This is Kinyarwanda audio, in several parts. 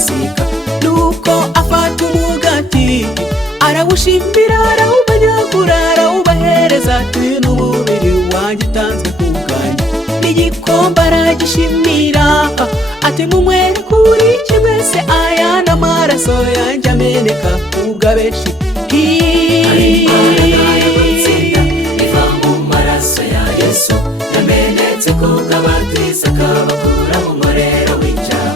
pasika. Nuko afata umugati arawushimira, arawumanyagura, arawubahereza ati n'umubiri wanjye utanzwe ku bwanyu. N'igikombe aragishimira ati munywere kuri iki mwese, aya n'amaraso yanjye ameneka ku bw'abenshi. Hari imbaraga yo gutsinda iva mu maraso ya Yesu, yamenetse ku bw'abatiza akabakura mu murero w'icyaha.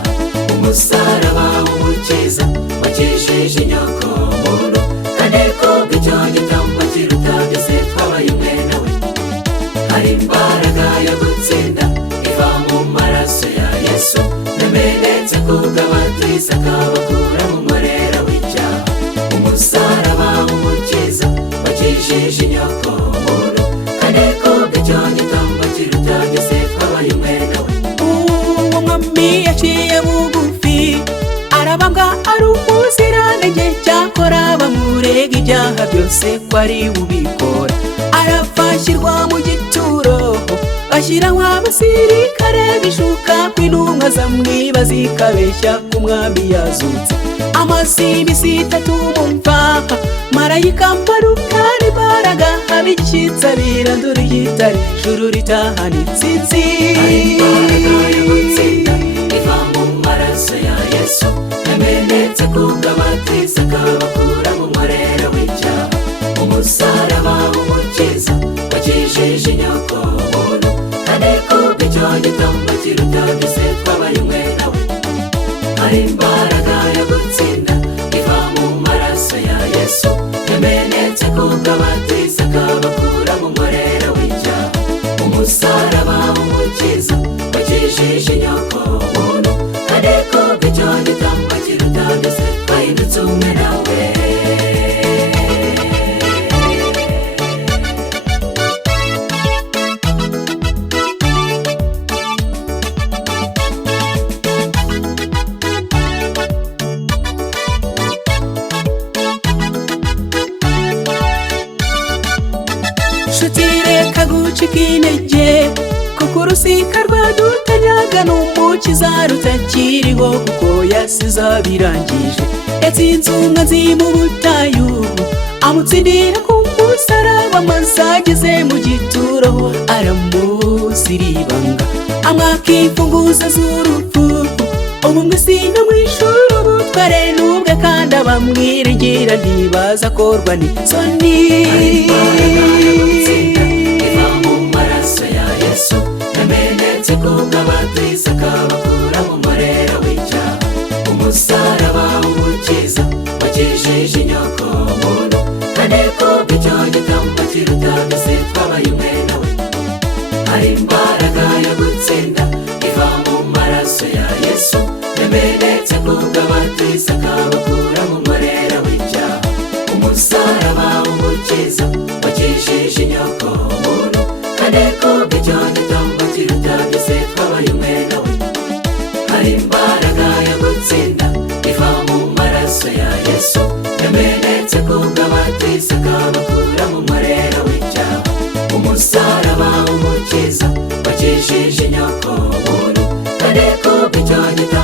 Umusaraba w'umukiza wakijije inyoko muntu, kandi kubw'icyo gitambo kiruta byose twabaye umwe nawe. Hari imbaraga yo gutsinda iva mu maraso ya Yesu, yamenetse ku bw'abatiza akabakura mu murero w'icyaha. Umusaraba w'umukiza wakijije inyoko muntu, kandi kubw'icyo gitambo kiruta byose twabaye umwe nawe. Uwo mwami yaciye bugufi arabambwa ari umuziranenge, cyakora bamurega ibyaha byose ko ari ubikora. Arapfa ashyirwa mu gituro, bashyiraho abasirikare bishuka kw'intumwa zamwiba zikabeshya ko umwami yazutse. Amaze iminsi 3 mu mva, marayika mbarukana imbaraga, ab'igishyitsi birandura igitare, ijuru ritahana intsinzi. Hari imbaraga yo gutsinda iva mu maraso ya Yesu, yamenetse ku bw'abatiza akabakura mu murero w'icyaha. Umusaraba w'umukiza wakijije inyoko muntu, kandi kubw'icyo gitambo kiruta byose twabaye umwe nawe. Hari imbaraga yo gutsinda iva mu maraso ya Yesu, yamenetse ku bw'abatiza akabakura mu murero w'icyaha. Umusaraba w'umukiza wakijije inyoko muntu, kandi kubw'icyo gitambo kiruta byose twahindutse umwe nawe. Nshuti reka gucika intege, kuko urusika rwadutanyaga n'umukiza rutakiriho, kuko yasize abirangije. Yatsinze umwanzi mu butayu, amutsindira ku musaraba, maze ageze mu gituro aramuziribanga, amwaka imfunguzo z'urupfu. Ubu mw'isi no mw'ijuru ubutware n'ubwe, kandi abamwiringira ntibazakorwa n'isoni. Hari imbaraga yo gutsinda iva mu maraso ya Yesu, yamenetse ku bw'abatiza akabakura mu murero w'icyaha. Umusaraba w'umukiza wakijije inyoko muntu, kandi kubw'icyo gitambo kiruta byose twabaye umwe nawe. Hari imbaraga yo gutsinda iva mu maraso ya Yesu, yamenetse ku bw'abatiza akabakura mu murero w'icyaha. Umusaraba w'umukiza wakijije inyoko muntu, kandi kubw'icyo gitambo kiruta byose twabaye umwe nawe. Hari imbaraga yo gutsinda iva mu maraso ya Yesu, yamenetse ku bw'abatiza akabakura mu murero w'icyaha. Umusaraba w'umukiza wakijije inyoko muntu, kandi kubw'icyo gitambo